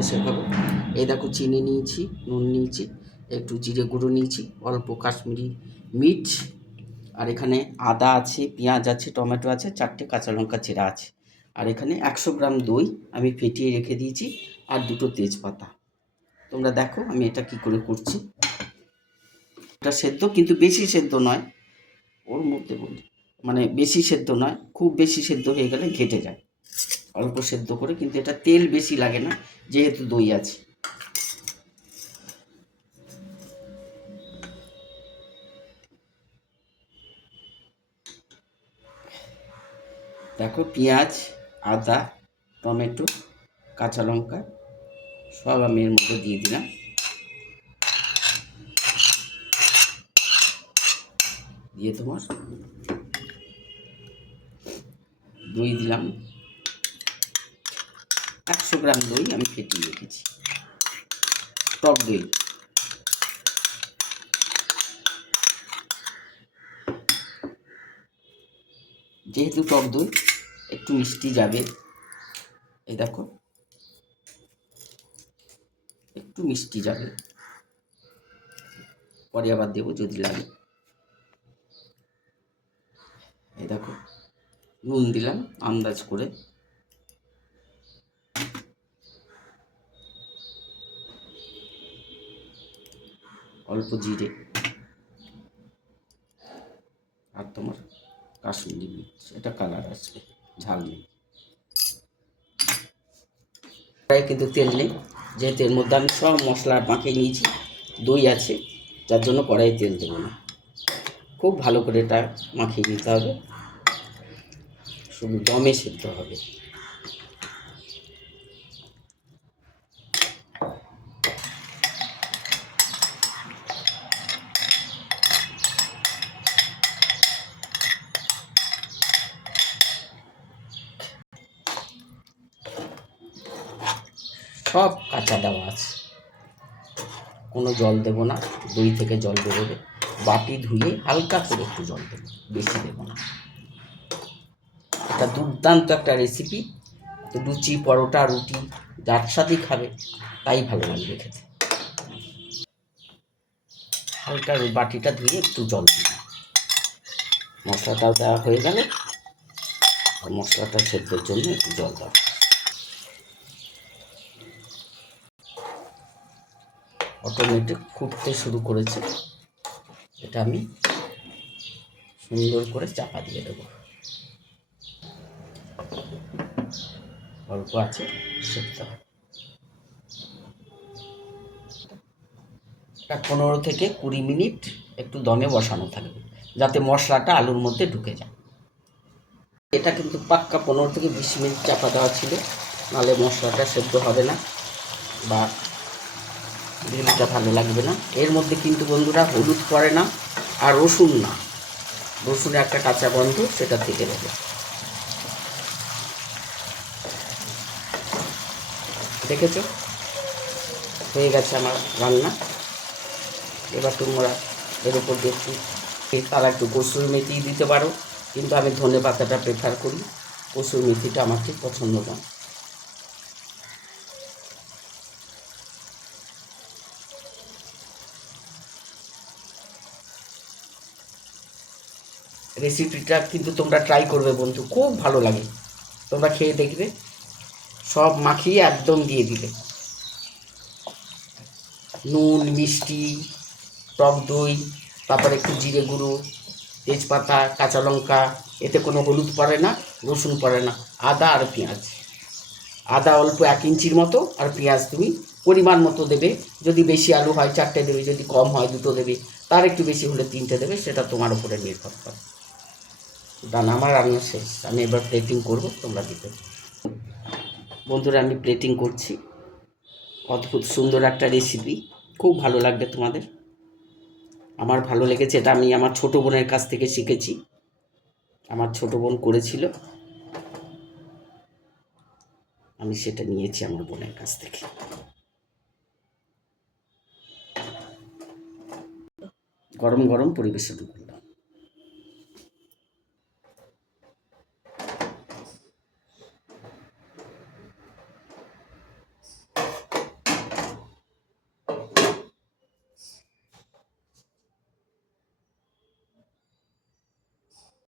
করে শেখাবো। এই দেখো চিনি নিয়েছি, নুন নিয়েছি, একটু জিরে গুঁড়ো নিয়েছি, অল্প কাশ্মীরি মির্চ, আর এখানে আদা আছে, পেঁয়াজ আছে, টমেটো আছে, 4টে কাঁচা লঙ্কা চেরা আছে, আর এখানে 100 গ্রাম দই আমি ফেটিয়ে রেখে দিয়েছি, আর 2টো তেজপাতা। তোমরা দেখো আমি এটা কি করে করছি। এটা সেদ্ধ, কিন্তু বেশি সেদ্ধ নয়, ওর মধ্যে বলি মানে বেশি সেদ্ধ নয়, খুব বেশি সেদ্ধ হয়ে গেলে ঘেটে যায়। অল্প সেদ্ধ করে, কিন্তু এটা তেল বেশি লাগে না যেহেতু দই আছে। দেখো পেঁয়াজ, আদা, টমেটো, কাঁচা লঙ্কা সব আমি এর মধ্যে দিয়ে দিলাম। দিয়ে তোমার দই দিলাম, 100 গ্রাম দই আমি ফেটিয়ে রেখেছি, টক দই। যেহেতু টক দই একটু মিষ্টি যাবে, এই দেখো একটু মিষ্টি যাবে, পরে আবার দেবো যদি লাগে। এই দেখো নুন দিলাম আন্দাজ করে, অল্প জিরে, আর তোমার কাশ্মীরি মির্চ, এটা কালার আসবে, ঝাল নেই। প্রায় কিন্তু তেল নেই, যেহেতু এর মধ্যে আমি সব মশলা মাখিয়ে নিয়েছি, দই আছে, যার জন্য কড়াইয়ে তেল দেবো না। খুব ভালো করে এটা মাখিয়ে নিতে হবে, শুধু দমে সেদ্ধ হবে। সব কাঁচা দেওয়া আছে, কোনো জল দেবো না, দই থেকে জল বেরোবে। বাটি ধুয়ে হালকা করে একটু জল দেবো, বেশি দেবো না। এটা দুর্দান্ত একটা রেসিপি, লুচি, পরোটা, রুটি যার সাথেই খাবে তাই ভালো লাগবে খেতে। হালকা বাটিটা ধুয়ে একটু জল দিই, মশলাটাও দেওয়া হয়ে গেল, আর মশলাটা সেদ্ধর জন্য একটু জল দেওয়া। অটোমেটিক ফুটতে শুরু করেছে, এটা আমি সুন্দর করে চাপা দিয়ে দেবো। অল্প আছে সেদ্ধ হবে, 15 থেকে 20 মিনিট একটু দমে বসানো থাকবে, যাতে মশলাটা আলুর মধ্যে ঢুকে যায়। এটা কিন্তু পাক্কা 15 থেকে 20 মিনিট চাপা দেওয়া ছিল, নাহলে মশলাটা সেদ্ধ হবে না বা গ্রেভিটা ভালো লাগবে না। এর মধ্যে কিন্তু বন্ধুরা হলুদ পড়ে না, আর রসুন না, রসুনের একটা কাঁচা গন্ধ সেটা থেকে যাবে। দেখেছো হয়ে গেছে আমার রান্না। এবার তোমরা এর উপর দিয়ে তারা একটু কসুরি মেথি দিতে পারো, কিন্তু আমি ধনে পাতাটা প্রেফার করি, কসুরি মেথিটা আমার ঠিক পছন্দ না। রেসিপিটা কিন্তু তোমরা ট্রাই করবে বন্ধু, খুব ভালো লাগে, তোমরা খেয়ে দেখবে। সব মাখিয়ে একদম দিয়ে দিবে, নুন, মিষ্টি, টক দই, তারপরে একটু জিরে গুঁড়ো, তেজপাতা, কাঁচা লঙ্কা, এতে কোনো হলুদ পড়ে না, রসুন পড়ে না, আদা আর পেঁয়াজ। আদা অল্প 1 ইঞ্চির মতো, আর পেঁয়াজ তুমি পরিমাণ মতো দেবে, যদি বেশি আলু হয় 4টে দেবে, যদি কম হয় 2টো দেবে, তার একটু বেশি হলে 3টে দেবে, সেটা তোমার উপরে নির্ভর করে। ডান, আমার রান্না শেষ, আমি এবার প্লেটিং করবো, তোমরা দিতে। বন্ধুরা আমি প্লেটিং করছি, অদ্ভুত সুন্দর একটা রেসিপি, খুব ভালো লাগবে তোমাদের। আমার ভালো লেগেছে, এটা আমি আমার ছোটো বোনের কাছ থেকে শিখেছি, আমার ছোটো বোন করেছিল, আমি সেটা নিয়েছি আমার বোনের কাছ থেকে। গরম গরম পরিবেশন করুন।